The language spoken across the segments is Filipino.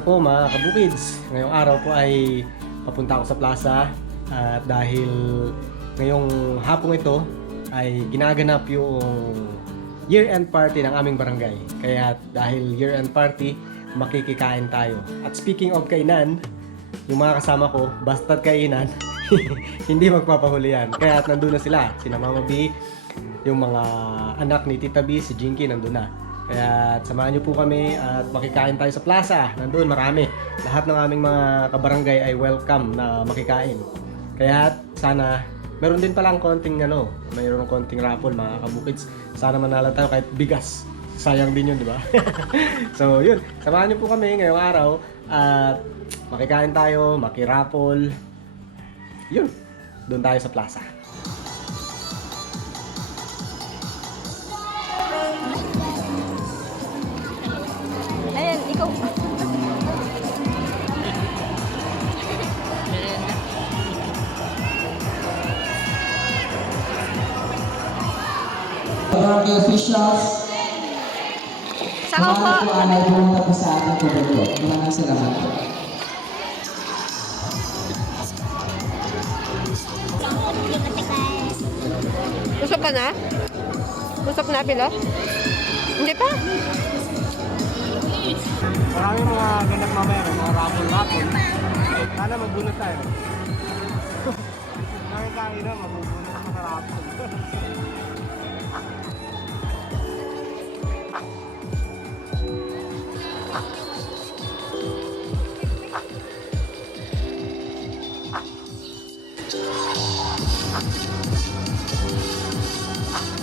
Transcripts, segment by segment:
Kamusta po mga kabukids? Ngayong araw po ay papunta ako sa plaza at dahil ngayong hapong ito ay ginaganap yung year-end party ng aming barangay. Kaya dahil year-end party, makikikain tayo. At speaking of kainan, yung mga kasama ko, basta't kainan, hindi magpapahuli yan. Kaya nandun na sila, sina Mama B, yung mga anak ni Tita B, si Jinky, nandun na. Kaya samahan niyo po kami at makikain tayo sa plaza. Nandun marami. Lahat ng aming mga kabarangay ay welcome na makikain. Kaya sana meron din palang konting ano, mayroong konting raffle mga kabukids. Sana manalo tayo kahit bigas. Sayang din yun, di ba? so, yun. Samahan niyo po kami ngayong araw at makikain tayo, makiraffle. Yun. Doon tayo sa plaza. Barangay officials, Saka po. mga po ay pumunta po sa ating pagbato. Maraming salamat po. Busog ka na? Busog na, Pilo? Hindi pa. Maraming mga ganap mamaya, may mga raffle-raffle. Sana magbunot tayo. Bakit tayo na, mabubunot sa mga raffle.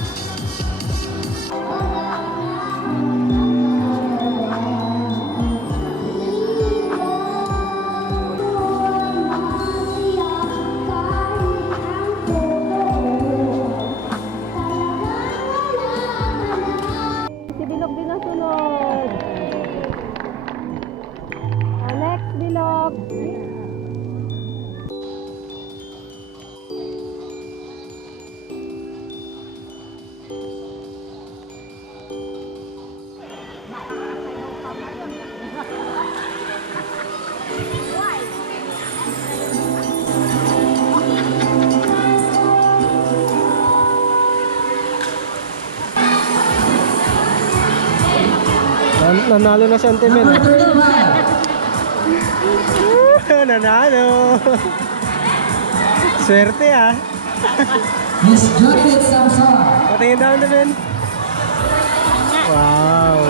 Si nanalo na sentiment. Number 35, nanalo. Swerte ah. Miss Judith Samson. Patingin daw na Ben. Wow.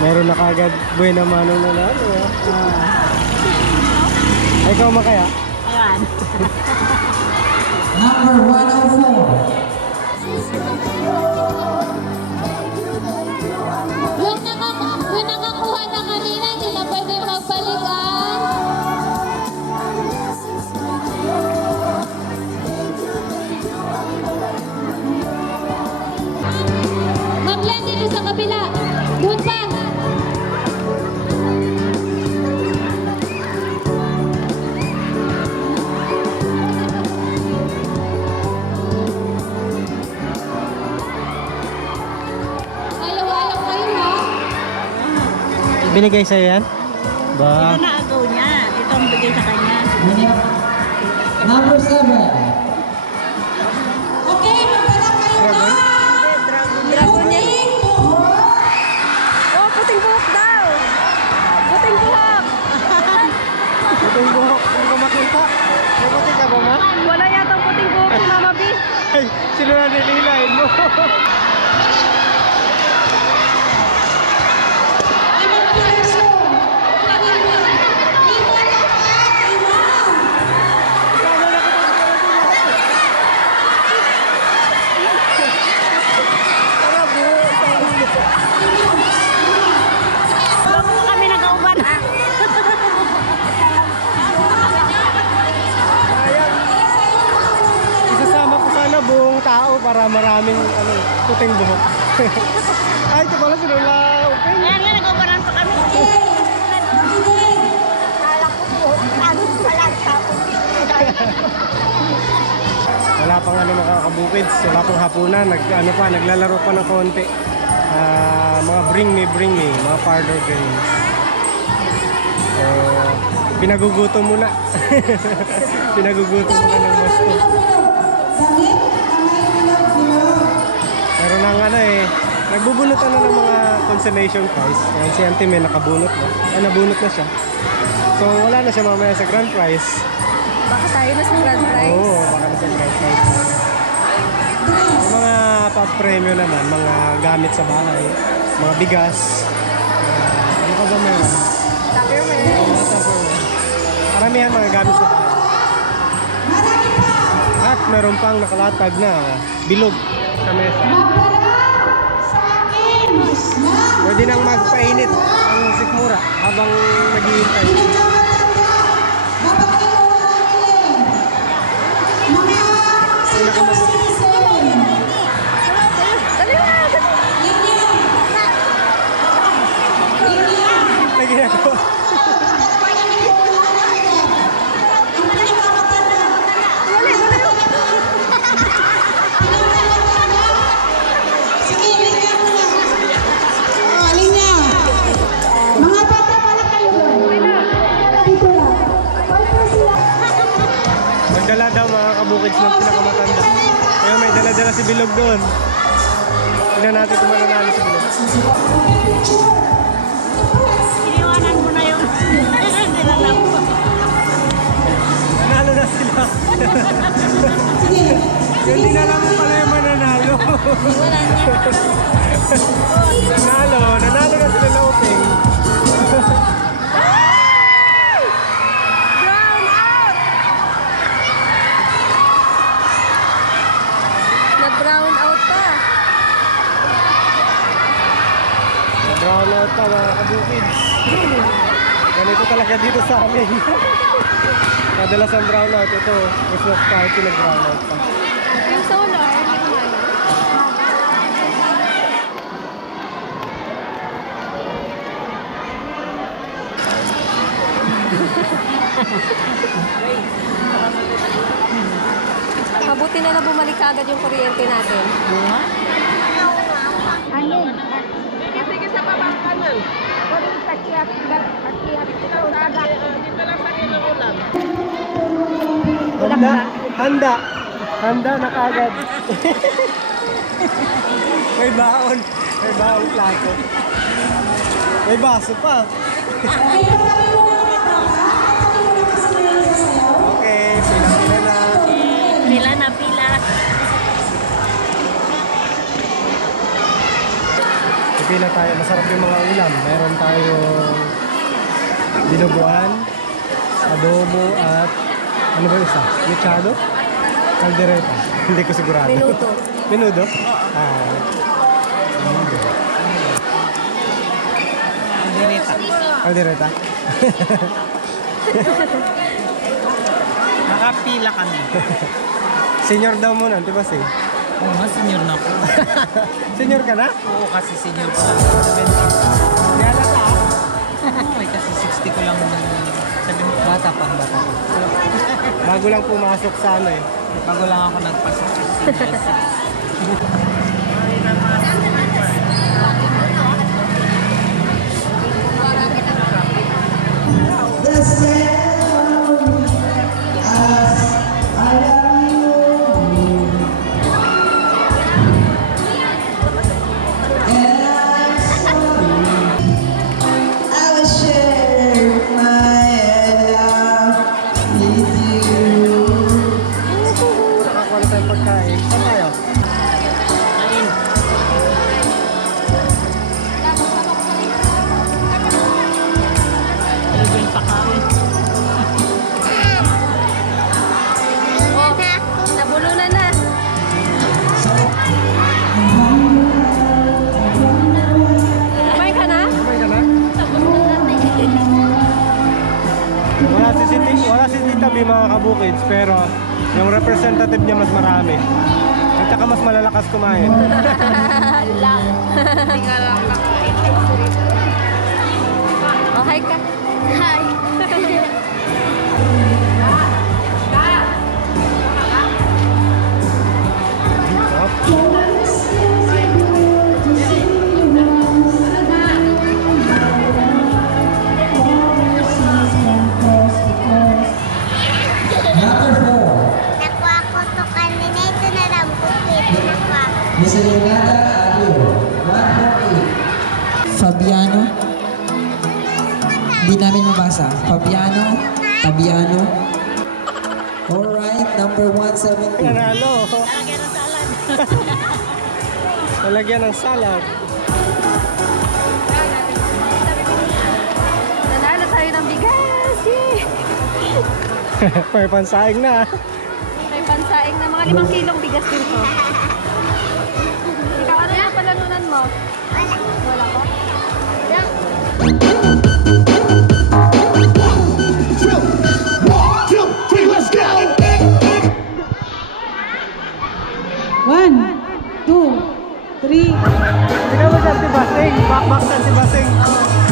Meron na kagad buena manong nanalo. Ah. Ay, ikaw makaya? Number 104, kanina, hindi na pwede magbalikan. Binigay sa'yo yan? Ba? Ito na agaw niya. Ito ang bigay sa kanya. Number 7, Okay, magpala kayo na! Dragon niya. Oh, puting buhok daw. Puting buhok. Puting buhok. Makita. May puti ka ba, ma? Wala yata puting buhok si Mama B. Ay, sino na nililain mo? Ay, ito pala si Lola Upeng. Ayan nga, nag-aubanan pa kami. Kala ko po, ano pala tapos Wala pang ano mga kabukids, wala pang hapunan, nag, ano pa, naglalaro pa ng konti. At mga bring me, bring me, mga parlor games. So, pinagugutom muna. pinagugutom muna ng gusto. Nang ano eh, nagbubunutan na ng mga consolation prize. Ayan si Auntie May nakabunot na. Ah, nabunot na siya. So wala na siya mamaya sa grand prize. Baka tayo na sa grand prize. Oo, baka na sa grand prize. Yung mga pa-premyo naman, mga gamit sa bahay, mga bigas, uh, ano pa ba meron? Tupperware. Mga Tupperware. Karamihan mga gamit sa bahay. At meron pang nakalatag na bilog sa mesa. Pwede nang magpainit ang sikmura habang naghihintay. Si Bilog doon. Tingnan natin kung mananalo si Bilog. Iniwanan mo na yung nilalang ko. Nanalo na sila. Yung dinala mo pala yung mananalo. nanalo, nanalo kabukids. Ganito talaga dito sa amin. Madalas ang brown out. Ito, Christmas party nag-brown out pa. Yung solar, yung ano. Mabuti na na bumalik agad yung kuryente natin. Handa, handa. Handa na kagad. May baon. May baon plato. May baso pa. Okay, Pipila tayo. Masarap yung mga ulam. Meron tayong dinuguan, adobo at ano ba yung isa? Mechado? Caldereta. Hindi ko sigurado. Minuto. Minudo? Ah. Direta. Caldereta? Nakapila kami. Senior daw muna, di ba si? Oo nga, senior na ako. Senior ka na? Oo, kasi senior ko lang. Di halata ah. Oo, eh, kasi 60 ko lang sabi mo. Bata pa, bata pa. Bago lang pumasok sa ano eh. Bago lang ako nagpasok sa CBS. B mga kabukids, pero yung representative niya mas marami. At saka mas malalakas kumain. Oh, Fabiano, Fabiano. Alright, number 170. Nanalo. Lalagyan ng salad. Nanalo tayo ng bigas! May pansaing na. May pansaing na mga limang kilong bigas din to. Ikaw, ano yung palanunan mo? Wala. Wala ko? Yeah. Mo dyan si Basing. Backback na si Basing.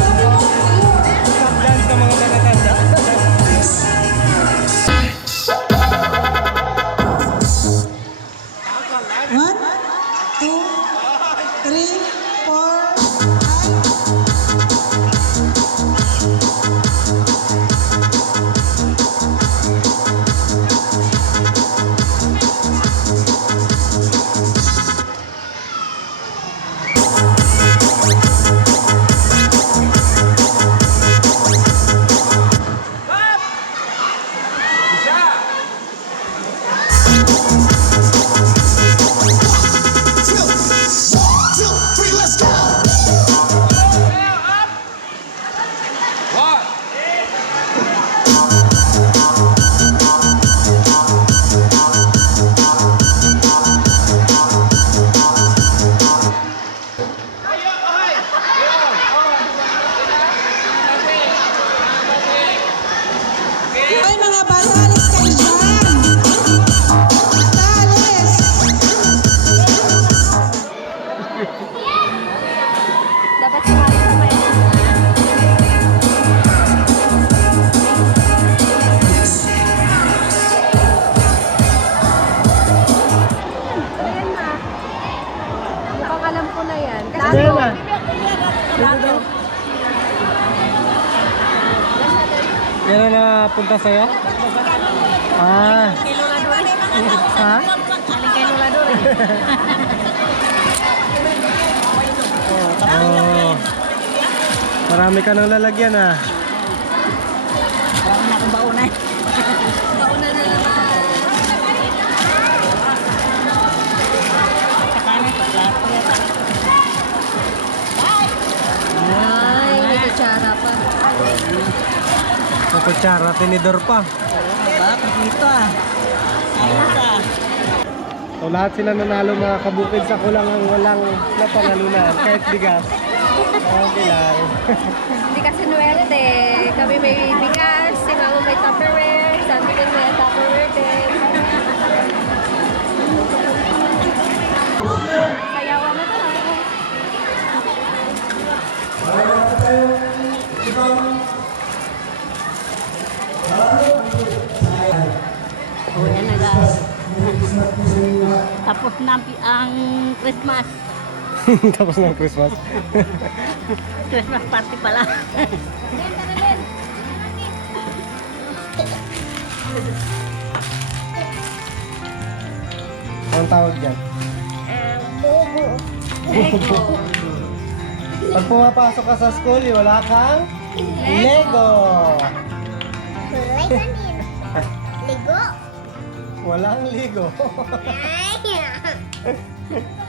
Ay, mga bata, kayo Yan na napunta sa'yo? Ah. Ha? Aling kay Lola Dore. Oh. Marami ka nang lalagyan ah. Kutsara, tinidor pa. Diba? Dito ah. Ayos ah. So lahat sila nanalo mga kabukid sa kulang ang walang napanalunan kahit bigas. Okay lang. Hindi kasi nuwerte. Kami may bigas, si mama may Tupperware, sabi din may Tupperware din. Ang Christmas. Tapos ng Christmas. Christmas party pala. Anong tawag dyan? Bobo. Pag pumapasok ka sa school, wala kang Lego. Ligo. Walang Lego. Ha.